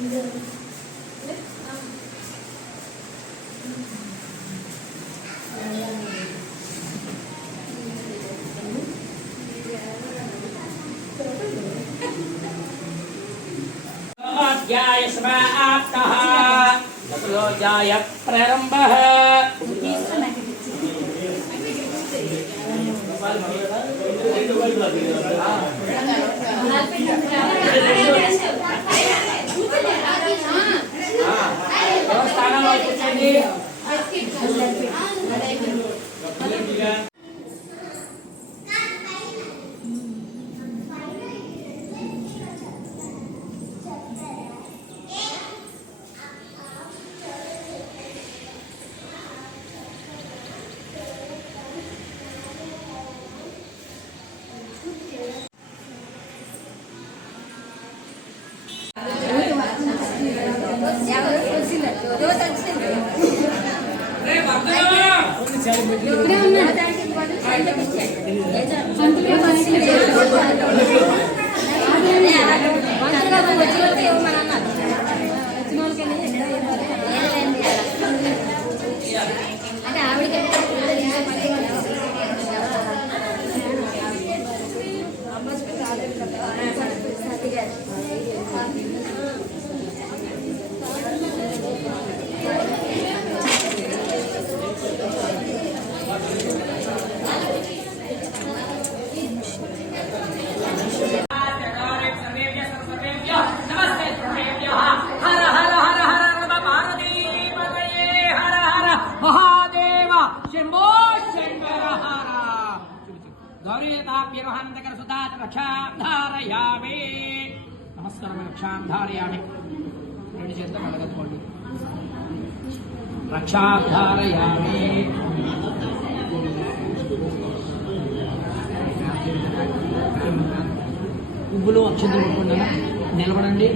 अध्याय समाप्तः दशोऽध्याय प्रारम्भः స్థానంలో కూర్చోండి. नमस्कार रक्षा धारयामि रक्षा धारयामि పువ్వులు అక్షంతలు పట్టుకోండి నిలబడండి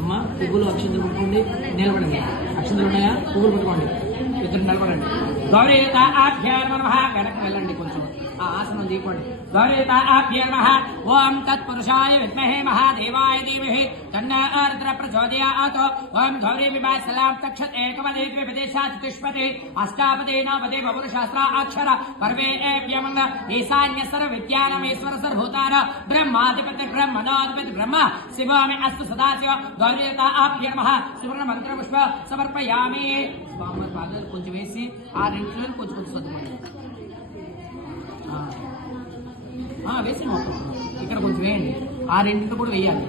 అమ్మ పువ్వులు అక్షంతలు పట్టుకోండి నిలబడండి అక్షంతలు ఉన్నాయా పువ్వులు పట్టుకోండి ఇద్దరు నిలబడండి గౌరీత ఆభ్యాన్ నమః వెనక్కి వెళ్ళండి కొంచెం ఆ ఆసనం తీసుకోండి గౌరీత ఆభ్యాన్ నమః ఓం తత్పురుషాయ విద్మహే మహాదేవాయ ధీమహి తన్నో రుద్రః ప్రచోదయాత్ ఓం గౌరీ విభాసలాం తక్షత్ ఏకవదే ద్విపదేశాత్ చతుష్పదే అష్టాపదే నవదే బహుళ శాస్త్ర అక్షర పర్వేభ్యమంగ ఈశాన్య సర్వ విద్యానమేశ్వర సర్వభూతాన బ్రహ్మాధిపతి బ్రహ్మణోధిపతి బ్రహ్మ శివామి అస్తు సదాశివ గౌరీత ఆభ్యాన్ నమః సువర్ణ మంత్ర పుష్ప సమర్పయామి స్వామివారి పాదాలు కొంచెం వేసి ఆ రెంట్లో కొంచెం కొంచెం సర్దుకోండి వేసి ఇక్కడ కొంచెం వేయండి ఆ రెండింటిలో కూడా వేయాలి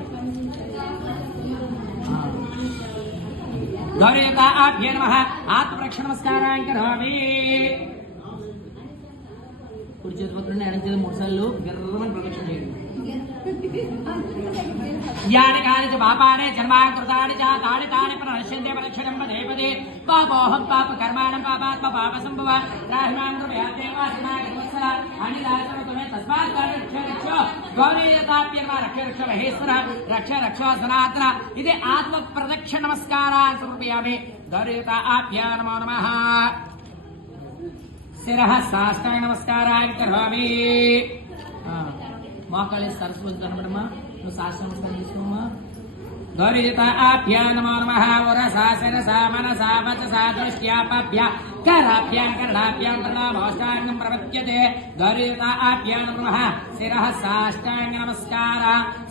గౌరీత ఆభ్యే నమః ఆత్మరక్ష నమస్కారం కరోమి కుడి చేతి పత్రుని ఎడం చేతి 3 సార్లు గర్రమని ప్రదక్షిణ చేయండి यानि कानि च पापानि जन्माकृतानि च तानि तानि प्रणश्यन्ते प्रदक्षिणं पदे पदे पापोऽहं पापकर्माणं पापात्मा पापसम्भव राहिमां कृपयादेवासिनागर्वत्सला अनिदासमतुमे तस्मात् रक्ष रक्ष गौरीयताप्यर्मा रक्ष रक्ष महेश्वर रक्ष रक्ष सनातन इति आत्मप्रदक्षिण नमस्कारान् समर्पयामि गौरीयता आप्या नमो नमः शिरः साष्टांग नमस्कारान् करोमि मोकाले सरस्वती कनबडमा నువ్వు శాస్త్ర నమస్కారం చేసుకోమా గౌరీత ఆభ్య నమో నమః వరసాసన సామన సావత సాదృశ్యాపభ్య కరాభ్యాం కరణాభ్యాం ప్రణామోష్టాంగం ప్రవత్యతే గౌరీత ఆభ్య నమో నమః శిరః సాష్టాంగ నమస్కార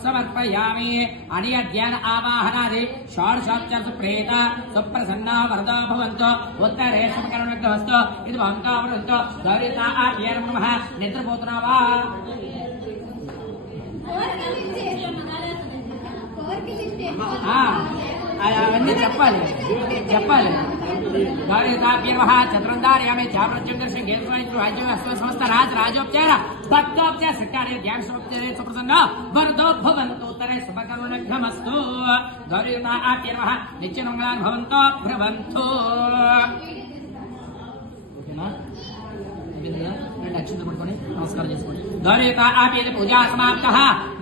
సమర్పయామి అనియధ్యాన ఆవాహనాది షోడశోపచార ప్రేత సుప్రసన్నా వరదో భవంతు ఉత్తరే శుభకరణవస్తు ఇది భవంతో వృంతో గౌరీత ఆభ్య నమో నమః నిద్రపోతున్నావా అవన్నీ చెప్పాలి గౌరీతాభ్యర్మః చతురందార్యామి చామరజ్యం సమస్త రాజోపచార భక్తోపచార సత్కార్య ధ్యాన సుప్రసన్న వరదో భవంతు ఉత్తరే శుభకర్మనఘ్నమస్తు గౌరీతాభ్యర్మః నిత్యమంగళాన్ భవంతో భ్రవంతు ఓకేనా అక్షంతలు పట్టుకొని నమస్కారం చేసుకోండి గౌరీత ఆపేది పూజా సమాప్త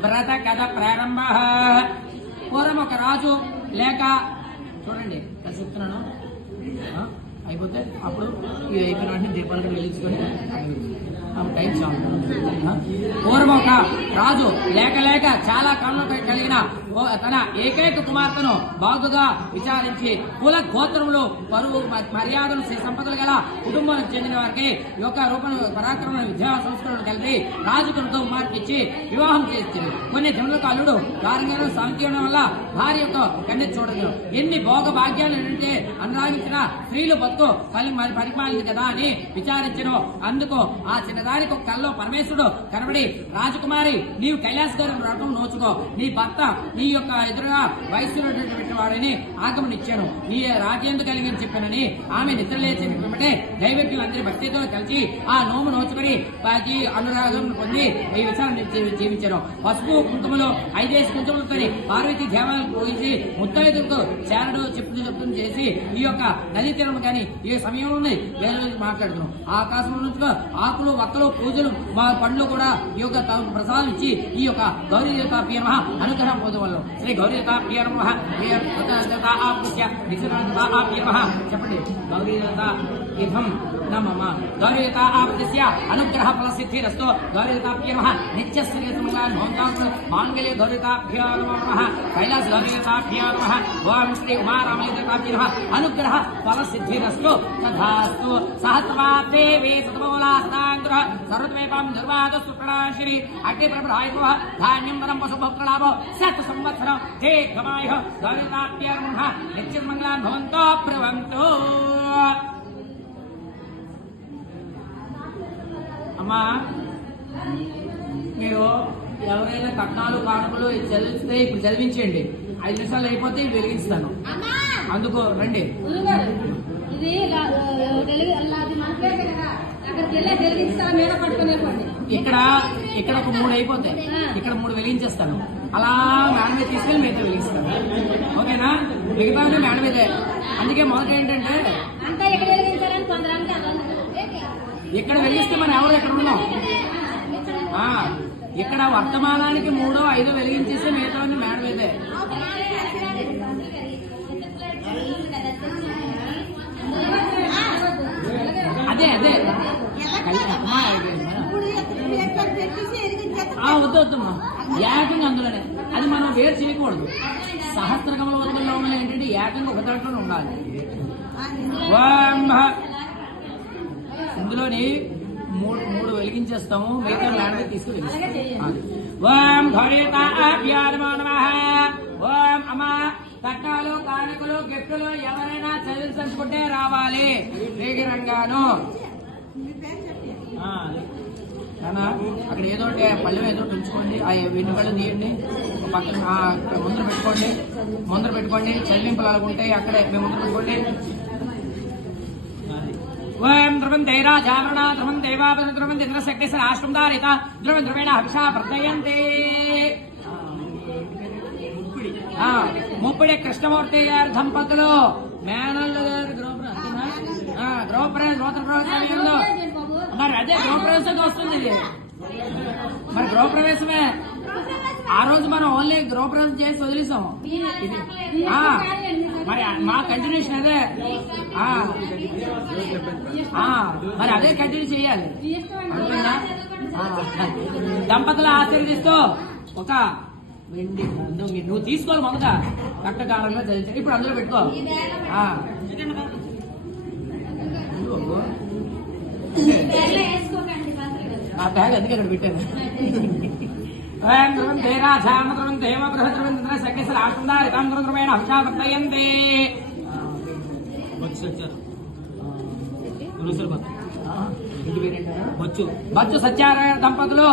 వ్రత కథ ప్రారంభ పూర్వం ఒక రాజు లేక చూడండి చెప్తున్నాను అయిపోతే అప్పుడు ఇవి అయిపోయిన వెంటనే దీపాలను వెలిగించుకొని టైం చాలు పూర్వం ఒక రాజు లేక లేక చాలా కళ్ళు కలిగిన తన ఏకైక కుమార్తెను బాగుగా విచారించి కుల గోత్రములు పరువు మర్యాదలు సంపదలు గల కుటుంబానికి చెందిన వారికి ఈ యొక్క రూపం పరాక్రమ విద్యా సంస్కరణలు కలిపి రాజుకులతో కుమార్తె ఇచ్చి వివాహం చేసింది. కొన్ని జనులకు అల్లుడు కారణంగా సాంఖ్యం వల్ల భార్య యొక్క కన్నె చూడగలరు. ఎన్ని భోగ భాగ్యాలు ఏంటంటే అనురాగించిన స్త్రీలు బతుకు పరిమాలింది కదా అని విచారించను. అందుకు ఆ చిన్నదానికి ఒక కల్లో పరమేశ్వరుడు కనబడి, రాజకుమారి నీవు కైలాస గారి వ్రతం నోచుకో, నీ భర్త నీ యొక్క ఎదురుగా వయస్సున్నటువంటి వాడిని ఆగమనిచ్చాను, నీ రాజ్యందు కలిగని చెప్పానని ఆమె నిద్రలేచిన వెంబడే దైవజ్ఞులందరి భక్తితో కలిసి ఆ నోము నోచుకుని బాకి అనురాగం పొంది ఈ విషయాన్ని జీవించారు. పసుపు కుంకుమలు 5 కుంకుమలతో పార్వతీ దేవాలను పోయించి ముత్తైదులకు చేరడు చెప్తూ చేసి ఈ యొక్క నదీ తీరం కానీ ఈ సమయంలోనే వేరే మాట్లాడుతున్నాం. ఆకాశం నుంచి ఆకులు వక్కలు పూజలు మా పండ్లు కూడా ఈ యొక్క ప్రసాదం ఇచ్చి ఈ యొక్క గౌరీ దేవతాభ్య అనుగ్రహం పొందడం వల్ల శ్రీ గౌరీ దేవతాభ్య చెప్పండి. గౌరీ దేవత ఇహం నమః గౌరీ దేవతాభ్యస్య అనుగ్రహ ఫలసిద్ధిరస్తు. గౌరీ దేవతాభ్య నిత్యశ్రీమాంగళ్య గౌరీ దేవతాభ్యో నమః కైలాస గౌరీ దేవతాభ్యో నమః ఓం శ్రీ ఉమారామయ దేవతాభ్య నమః అనుగ్రహ ఫలసిద్ధిరస్తు తథాస్తు. సహస్రమాదేవి సతమూలా సదాంగ్రహ సర్వత్మేపం దుర్వాదస్తు ప్రణాశిని అగ్ని ప్రభాయో ధాన్యం వరం పశుభోక్లాభో శత సంవత్సరం దీర్ఘమాయుః గౌరీ దేవతాభ్య నమః నిత్యమంగళాన్ భవంతో భ్రవంతు. అమ్మా, మీరు ఎవరైనా కట్నాలు కానుకలు చదివిస్తే ఇప్పుడు చదివించండి. 5 నిమిషాలు అయిపోతే వెలిగిస్తాను. అందుకో రండి. ఇక్కడ ఒక 3 అయిపోతాయి. ఇక్కడ 3 వెలిగించేస్తాను. అలా మేడ మీద తీసుకెళ్ళి మిగతా వెలిగిస్తాను. ఓకేనా? మిగతా మేడ మీదే. అందుకే మొదట ఏంటంటే ఇక్కడ వెలిగిస్తే మనం ఎవరు ఎక్కడ ఉన్నాం. ఇక్కడ వర్తమానానికి 3, 5 వెలిగించేస్తే మిగతా మేడ మీదే. అదే వద్దమ్మా, ఏకంగా అందులోనే. అది మనం వేరు చేయకూడదు. సహస్రకముల వదలలో ఏంటంటే ఏకంగా ఒక దాంట్లోనే ఉండాలి. ఇందులోని 3 వెలిగించేస్తాము. మిగతా మేడ తీసుకుని ఓం ఘోరేతాభ్య నమః. ఓం అమ్మా, కట్నాలు కానుకలు గిఫ్టులు ఎవరైనా చదివించుకుంటే రావాలి వేగిరంగాను. అక్కడ ఏదో పళ్ళెం ఏదో ఉంచుకోండి. ఆ వెన్నుకళ్ళు తీయండి, పక్కన ముందర పెట్టుకోండి. చదివింపులు అలాగుంటాయి అక్కడే మేము ముందర పెట్టుకోండి. ఓం ధ్రువం ధైరాజావరణ ధ్రువం దేవాపద ధ్రువం ఇంద్రశక్తి రాష్ట్రం దారిత ధ్రువం ధ్రువేణ అభిషా ప్రదయంతే. ముప్పిడి కృష్ణమూర్తి గారి దంపతులు మేనల్లు గారు గృహప్రవేశ నూతన ప్రవేశంలో మరి అదే గృహప్రవేశంగా వస్తుంది. ఇది మరి గృహప్రవేశమే. ఆ రోజు మనం ఓన్లీ గృహప్రవేశం చేసి వదిలేసాం. మరి మా కంటిన్యూషన్ అదే. మరి అదే కంటిన్యూ చేయాలి. దంపతులు ఆశీర్వదిస్తూ ఒక వెండి నువ్వు తీసుకోవాలి. మొదట కట్టకాలంలో చదివించాలి. ఇప్పుడు అందులో పెట్టుకో. ఆ ట్యాగ్ అందుకే అక్కడ పెట్టాను. బచ్చు సత్యారాయణ దంపతులు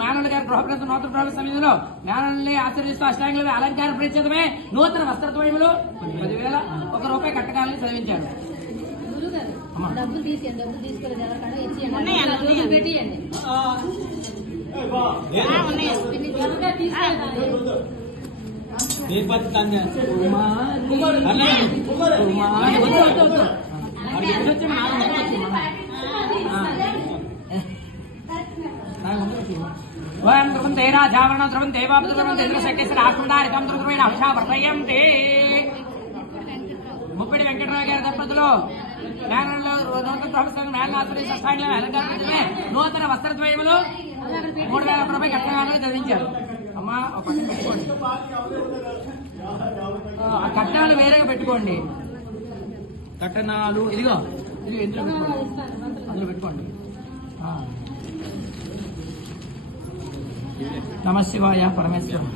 మేనల్ గారి గృహప్రవేశం నూతన ప్రవేశ సమయంలో మేనల్ని ఆచరిస్తూ అష్టాంగుల అలంకార ప్రత్యేకమే నూతన వస్త్రద్వయములు 10,000 ₹1 కట్టకాలని చదివించాడు. ధ్రువం ధైరాజావరణ ధ్రువం దేవాపద ధ్రువం ఇంద్రశక్తి రాష్ట్రం ధ్రువేణ హర్ష వర్ధయంతే. ముప్పిడి వెంకటరావు గారి దంపతులు మేనల్లో నూతన ప్రొఫెసర్ అలంకార నూతన వస్త్రద్వయములు 3,000 రూపాయలు కట్టగానే చదివించారు. అమ్మ అమ్మా ఒక పక్కన పెట్టుకోండి. ఆ కట్నాలు వేరేగా పెట్టుకోండి. కట్టనాలు ఇదిగో ఇది ఇంట్లో పెట్టుకోండి, అందులో పెట్టుకోండి. నమశివాయ పరమేశ్వరం.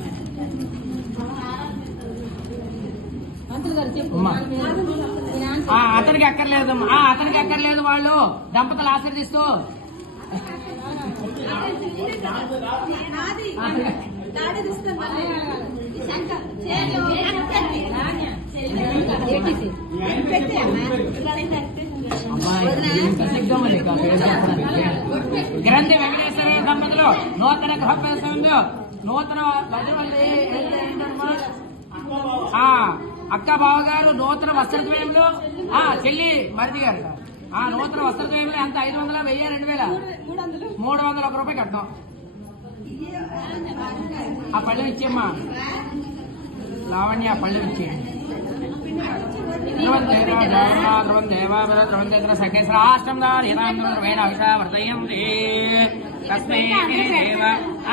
అతనికి అక్కర్లేదు, అతనికి అక్కర్లేదు. వాళ్ళు దంపతులు ఆశీర్దిస్తూ గ్రంథి వెంకటేశ్వర దంపతులు నూతన గృహప్రవేశంలో నూతన అక్క బావగారు నూతన వస్త్రద్వయంలో చెల్లి మరిది గారు నూతన వస్త్రద్వయంలో ఎంత 500, 1000, 2000, 301 రూపాయలు కట్టాం. ఆ పళ్ళెం ఇచ్చేమ్మా లావణ్య, ఆ పళ్ళెం ఇచ్చేయండి. సకేశ్రాష్టం తస్మై దేవ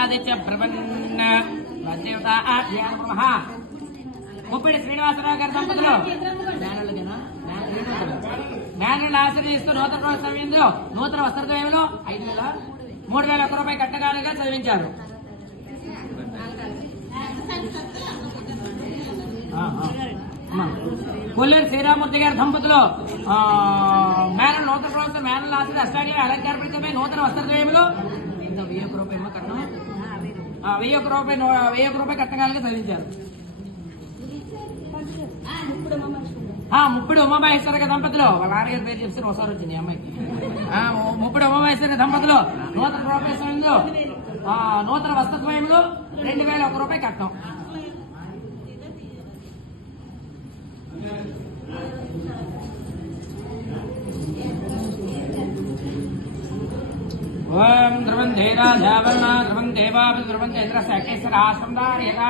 ఆదిత్య ప్రపన్న ముప్పిడి శ్రీనివాసరావు గారి దంపతులు మేనలు ఆశ్రయిస్తూ నూతన సమయంలో నూతన వస్త్రద్వయంలో 5,000, 3,001 రూపాయలు కట్టగాలుగా చదివించారు. కొల్లేరు శ్రీరామూర్తి గారి దంపతులు మేనలు నూతన ప్రభుత్వం మేనలు ఆశ్రయి అష్టాంగ అలంకార ప్రతిపై నూతన వస్త్రద్వయంలో 1,000 రూపాయలు కట్టడం 1,000 రూపాయలు కట్టగాలుగా చదివించారు. ముప్పిడి ఉమామహేశ్వర దంపతులు వాళ్ళ నాన్నగారి పేరు చెప్తే ఒకసారి వచ్చింది అమ్మాయికి. ముప్పిడి ఉమామహేశ్వర దంపతులు నూతన గృహప్రవేశంలో నూతన వస్త్రద్వయంలో 2,001 రూపాయలు కట్టం. ఓం ధ్రువంతే రాజావర్ణ ధ్రువంతే వాపి ధ్రువంతే ఇంద్రశేఖేశ్వర ఆశ్రమదారేణ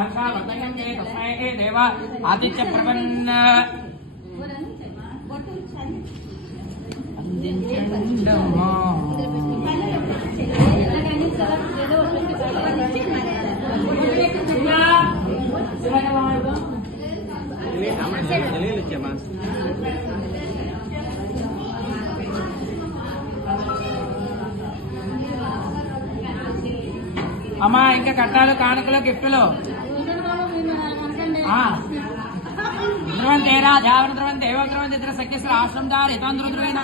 హర్షా వర్ధయంతే తస్మై దేవ ఆదిత్య ప్రపన్న అమ్మా ఇంకా కట్టాలు, కానుకలు, గిఫ్టులు. ధ్రువంతేరా జావన ధ్రువంత ఏవో ధ్రువంత ఇతర సఖ్యశ్వర ఆశ్రమదారు ఇతాంధ్రువేణ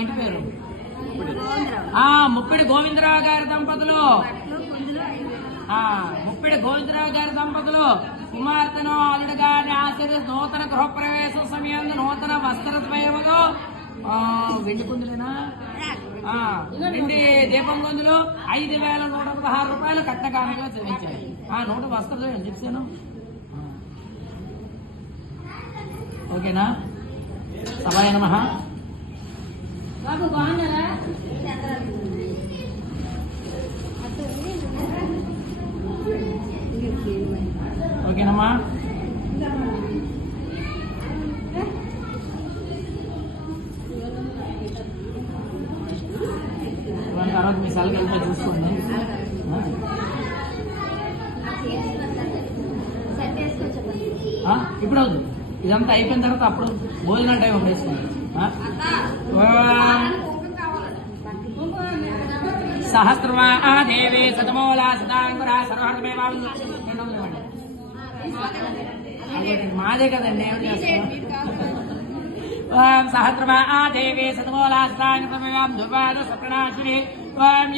ఇంటి పేరు ముప్పిడి గోవిందరావు గారి దంపతులు ముప్పిడి గోవిందరావు గారి దంపతులు కుమార్తెను అల్లుడు గారిని ఆశీర్వదించి నూతన గృహప్రవేశ సమయంలో నూతన వస్త్రద్వయములో వెండి కుందులేనా వెండి దీపం గొంతులు 5,116 రూపాయలు కట్టకానుకగా చెల్లించారు. నూట వస్త్రద్వయం చెప్పాను. ఓకేనా? సభాయ నమః. ఓకేనమ్మా. తర్వాత మీ సార్కి వెళ్తా చూసుకోండి. ఇప్పుడు అవుతుంది. ఇదంతా అయిపోయిన తర్వాత అప్పుడు భోజనం టైం అప్పుడు వేసుకోండి. సహస్రమా దేవి శతమూలా సదాంగురా సర్వార్థమే మాదే కదండి. ఏం చేస్తాం? సహస్రమా దేవి శతమూలా సదాంగం దుర్వాద సప్రణాశిని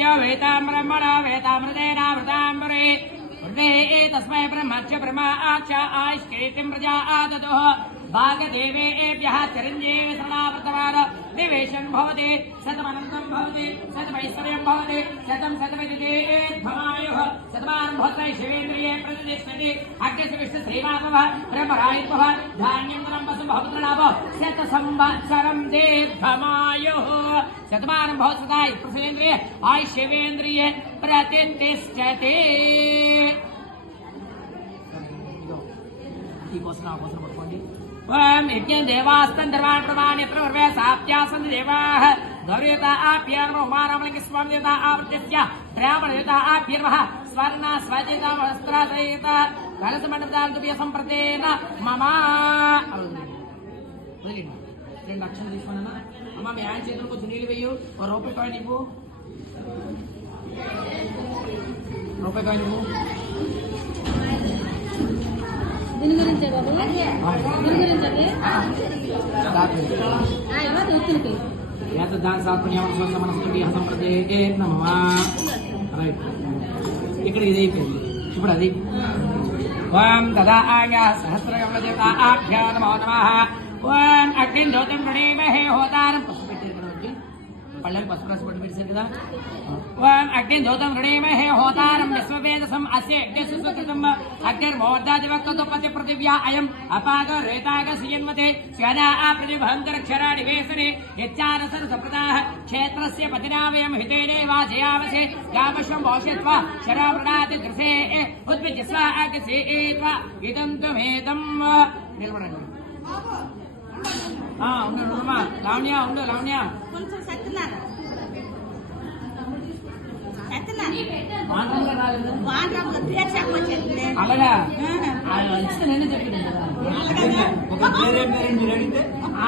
యో వేతాం బ్రహ్మణ వేతామృతేనామృతాంబరే తస్మై బ్రహ్మచ్చ బ్రహ్మాక్ష ఆయుష్కీర్తిం ప్రజా ఆదదో భాగదేవేభ్యః చిరంజీవి శరణావర్తమాన నివేశం భవతి శతమనంతం భవతి శతమైశ్వర్యం భవతి శతం శతమితిర్భమాయుః శతమానం భవతి శివేంద్రియే ప్రతిష్టతి అగ్రస్య విష్ణు శ్రీమానవ బ్రహ్మరాయిత్వః ధాన్యం వసు భవతులాభ శత సంవత్సరం దీర్ఘమాయుః శతమానం భవతి సదా ప్రసేంద్రియ ఆయుష్యేంద్రియే ప్రతిష్టతి. కోసం పట్టుకోండి. యజ్ఞ దేవాస్తం ధర్మాన్ ప్రమాణ్య ప్రవర్వే సాప్యాసన్ దేవాః गौरीता आभ्य नमः उमारामलिंग स्वामी देवता आवृत्य ब्राह्मण देवता आभ्य नमः स्वर्ण स्वदेता वस्त्रादयेता कलशमण्डपदान्तुभ्य संप्रतेन मम రెండు అక్షరాలు తీసుకున్నా అమ్మ మీ ఆయన చేతులు కొంచెం నీళ్ళు వేయు రూపాయి కాయిన్ ఇవ్వు రూపాయి కాయిన్ ఇవ్వు దీని గురించే బాబు దీని గురించే దాని సాత్పుణ్యం మనస్సుకి సంప్రదే నమః రైట్ ఇక్కడ ఇది అయిపోయింది ఇప్పుడు అది ఓం తదా ఆయా సహస్రగమ దేవత ఆభ్యా నమో నమః ఓం అగ్నిం జ్యోతిం ప్రణీమహే హోతారం పసుపు పెట్టారు ఇక్కడ పళ్ళకి పసుపు రాసి పట్టు పెట్టారు కదా ఓం అగ్నిం జ్యోతిం ప్రణీమహే హోతారం విశ్వవేదసం అస్య యజ్ఞస్య సుకృతం అగ్నిర్మోర్ధాదివక్తోపతి పృథివ్యా అయం అపాగ రేతాగ సియన్వతే స్వనా ప్రతిభంకరక్షరాణి వేసనే యచ్చారసర సప్రదాః క్షేత్రస్య పతినావయం హితేనేవా జయావసే గామశ్వం భోషత్వా శరావృణాతి దృశే ఉద్విజ్య స్వాగసే ఏత్వా ఇదం త్వమేతం నిలబడండి ఉండమ్మా లావణ్య ఉండు లావణ్య కొంచెం సత్యనారాయణ అలాగా ఇస్తే నేనే చెప్పాను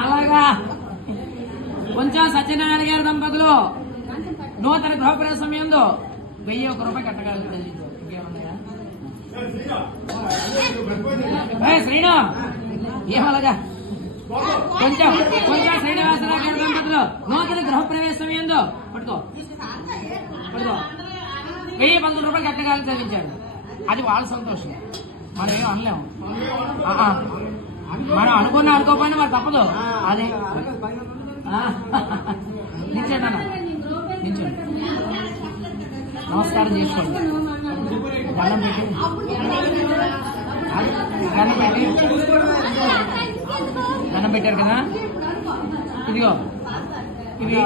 అలాగా కొంచెం సత్యనారాయణ గారి దంపతులు నూతన గృహప్రవేశ సమయంలో 1000 రూపాయలు కట్టగలుగుతుంది శ్రీను ఏమలాగా కొంచెం కొంచెం శ్రీనివాసరావు గారి దంపతులు నూతన గృహప్రవేశ సమయంలో పట్టుకో 1011 రూపాయలు కట్టగాలి చదివించారు అది వాళ్ళ సంతోషం మనం ఏం అనలేము మనం అనుకోకపోయినా మరి తప్పదు అదే నిల్చోండి అన్న నిల్చోండి నమస్కారం చేసుకోండి దండం పెట్టి దండం పెట్టారు కదా ఇదిగో ఇవి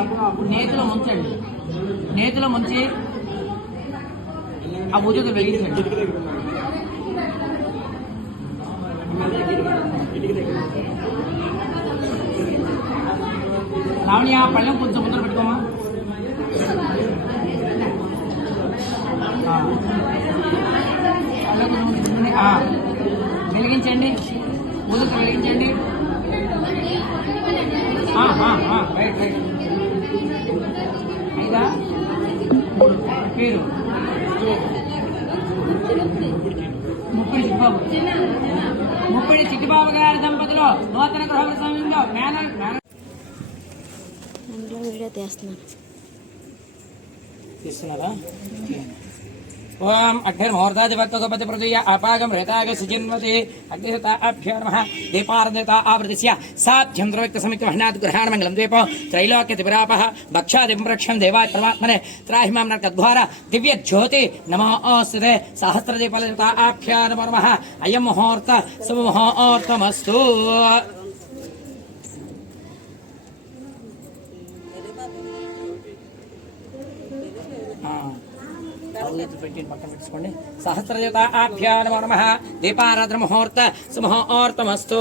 నేతిలో ముంచండి నేతిలో ముంచి ఆ పూజకు వెలిగించండి లావణ్య పళ్ళెం కొంచెం ముందర పెట్టుకోమా వెలిగించండి పూజకు వెలిగించండి రైట్ రైట్ ఐదా పేరు ముప్పిడి చిట్టిబాబు గారి దంపతులు నూతన గృహ సమయంలో వీడియో తీస్తున్నారా ఓం అగ్నిర్మోర్ధాధిపత్యోపతి పృథివ్యా అపాగం రేతాగ సిజిన్వతే అగ్నిహతాభ్యో నమః దీపారదేత ఆవృతిస్య సాధ్యం ద్రవ్యక్త సమితి మహ్నాత్ గ్రహాణ మంగళం ద్వీపో త్రైలోక్య త్రిపురాపః భక్షాదిం ప్రక్షం దేవాయ పరమాత్మనే త్రాహి మాం నద్వార దివ్య జ్యోతి నమోస్తుతే సహస్రదీపాలదేత ఆభ్యో నమః అయం ముహూర్త శుభముహూర్తమస్తు పక్కన పెట్టుకోండి సహస్రదేవత ఆభ్యా నమో నమః దీపారాధన ముహూర్త సుముహూర్తమస్తు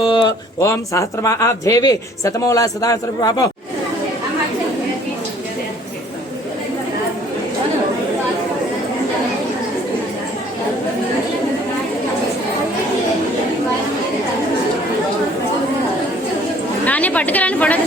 ఓం సహస్రమా ఆబ్దేవి శతమూల సదాసర పాపో నానే పట్టుకురాని పడదు